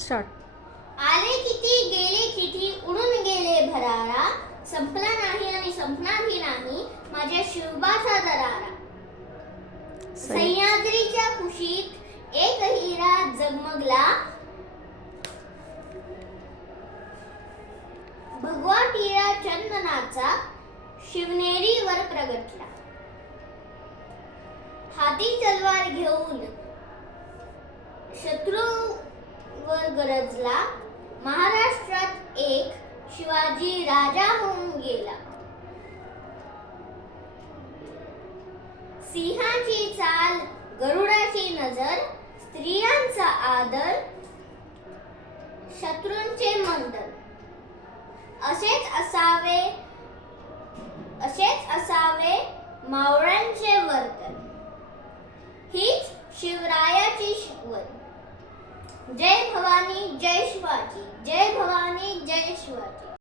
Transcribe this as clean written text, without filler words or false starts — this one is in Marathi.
स्टार्ट. आले किती गेले किती उडून गेले भरारा, संपला नाही आणि संपणारही नाही माझ्या शिवबाचा दरारा. सह्याद्रीच्या कुशीत एक हिरा जगमगला, भगवा टिळा चंदनाचा शिवनेरीवर प्रगटला. हाती तलवार घेऊन शत्रूवर गरजला, महाराष्ट्रात एक शिवाजी राजा होऊन गेला. सिंहाची चाल, गरुडाची नजर, स्त्रियांचा आदर, शत्रूंचे मंदन, असेच असावे मावळ्यांचे वर्तन. हीच शिवरायाची शिकवण. जय भवानी जय शिवाजी, जय भवानी जय शिवाजी.